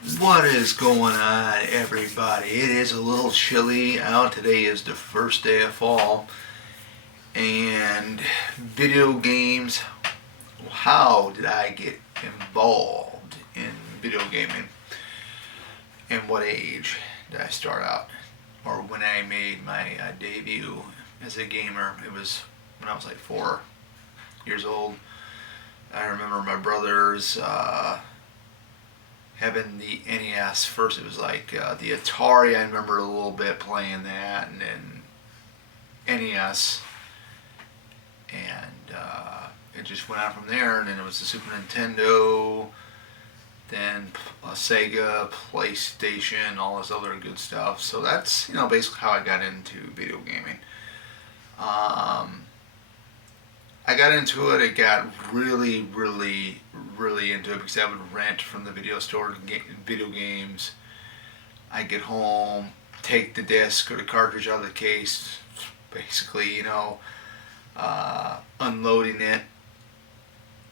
What is going on, everybody? It is a little chilly out. Today is the first day of fall. And video games. How did I get involved in video gaming? And what age did I start out? Or when I made my debut as a gamer? It was when I was like 4 years old. I remember my brothers having the NES first. It was like the Atari. I remember a little bit playing that, and then NES, and it just went on from there. And then it was the Super Nintendo, then Sega, PlayStation, all this other good stuff. So that's basically how I got into video gaming. Um, I got into it. It got really, really, really into it because I would rent from the video store video games. I'd get home, take the disc or the cartridge out of the case, basically, unloading it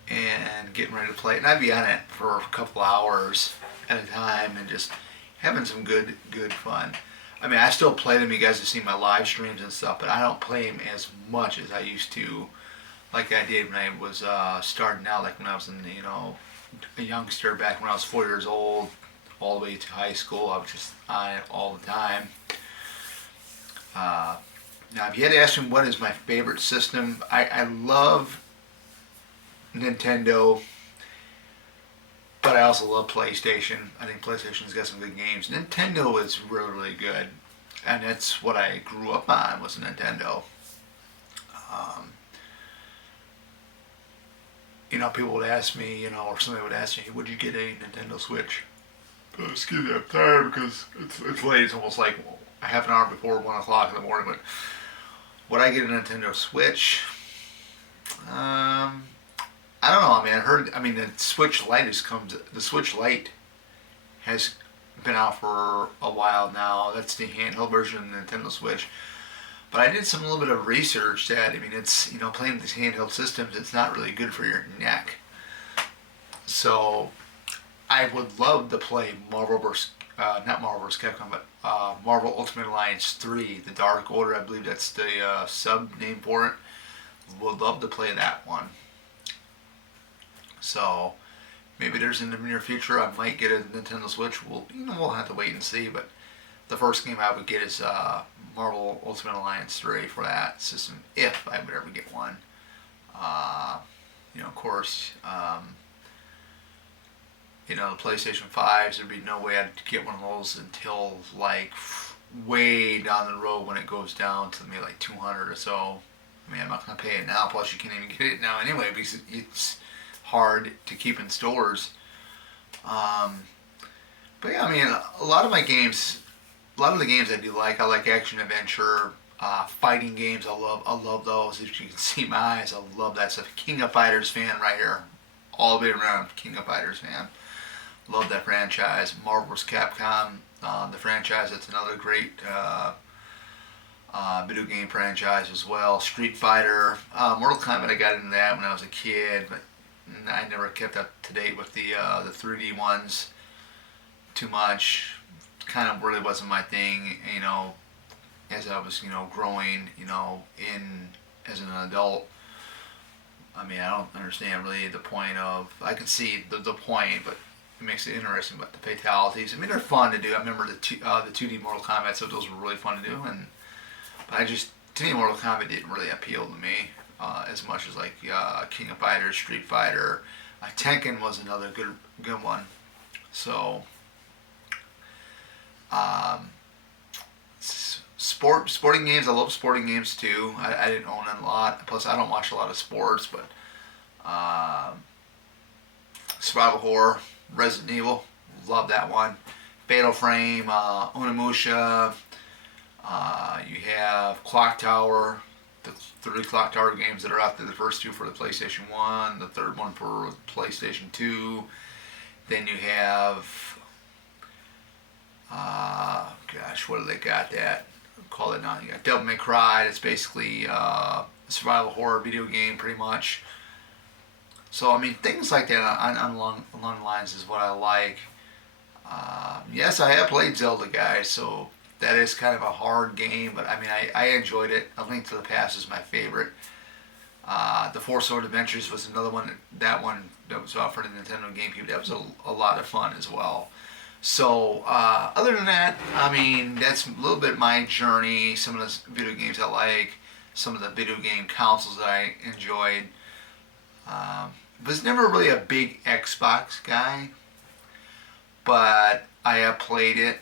and getting ready to play it. And I'd be on it for a couple hours at a time and just having some good fun. I mean, I still play them. You guys have seen my live streams and stuff, but I don't play them as much as I used to, like I did when I was starting out, like when I was a youngster back when I was 4 years old, all the way to high school. I was just on it all the time. Uh, Now, if you had to ask me what is my favorite system, I love Nintendo, but I also love PlayStation. I think PlayStation's got some good games. Nintendo is really, really good, and that's what I grew up on was Nintendo. Um, People would ask me, or somebody would ask me, would you get a Nintendo Switch? Excuse me, I'm tired because it's late. It's almost like half an hour before 1 o'clock in the morning. But would I get a Nintendo Switch? I don't know. I mean, the Switch Lite the Switch Lite has been out for a while now. That's the handheld version of the Nintendo Switch. But I did a little bit of research that, it's, playing with these handheld systems, it's not really good for your neck. So I would love to play Marvel vs. Not Marvel vs. Capcom, but Marvel Ultimate Alliance 3, The Dark Order, I believe that's the sub name for it. Would love to play that one. So maybe there's in the near future I might get a Nintendo Switch. We'll have to wait and see. But the first game I would get is Marvel Ultimate Alliance 3 for that system, if I would ever get one. Of course, the PlayStation 5s, there'd be no way I'd get one of those until like way down the road when it goes down to maybe like 200 or so. I mean, I'm not going to pay it now, plus you can't even get it now anyway because it's hard to keep in stores. But yeah, a lot of the games I do like. I like action adventure, fighting games. I love those. As you can see my eyes, I love that stuff. King of Fighters fan right here, all the way around. King of Fighters fan. Love that franchise. Marvel vs. Capcom, the franchise. That's another great video game franchise as well. Street Fighter, Mortal Kombat. I got into that when I was a kid, but I never kept up to date with the 3D ones too much. Kind of really wasn't my thing, as I was, growing, in as an adult. I don't understand really the point of. I can see the point, but it makes it interesting. But the fatalities, they're fun to do. I remember the 2D Mortal Kombat, so those were really fun to do. But to me, Mortal Kombat didn't really appeal to me as much as like King of Fighters, Street Fighter. Tekken was another good one. So. Um, sporting games. I love sporting games too. I didn't own a lot. Plus, I don't watch a lot of sports. But survival horror, Resident Evil, love that one. Fatal Frame, Onimusha. You have Clock Tower, the 3 Clock Tower games that are out there. The first 2 for the PlayStation 1, the third one for PlayStation 2. Then you have what do they got that? Call it now. You got Devil May Cry. It's basically a survival horror video game, pretty much. So things like that along the lines is what I like. yes, I have played Zelda, guys, so that is kind of a hard game, but I mean, I enjoyed it. A Link to the Past is my favorite. The Four Sword Adventures was another one. That one that was offered in Nintendo GameCube. That was a lot of fun as well. So, other than that, I mean, that's a little bit my journey. Some of the video games I like, some of the video game consoles that I enjoyed. Was never really a big Xbox guy, but I have played it.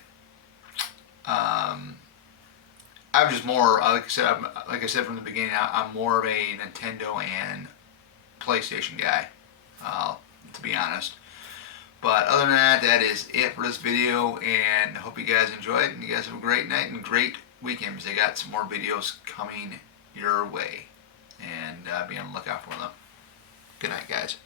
I'm just more, like I said from the beginning, I'm more of a Nintendo and PlayStation guy, to be honest. But other than that, that is it for this video, and I hope you guys enjoyed, and you guys have a great night and great weekend, because I got some more videos coming your way, and be on the lookout for them. Good night, guys.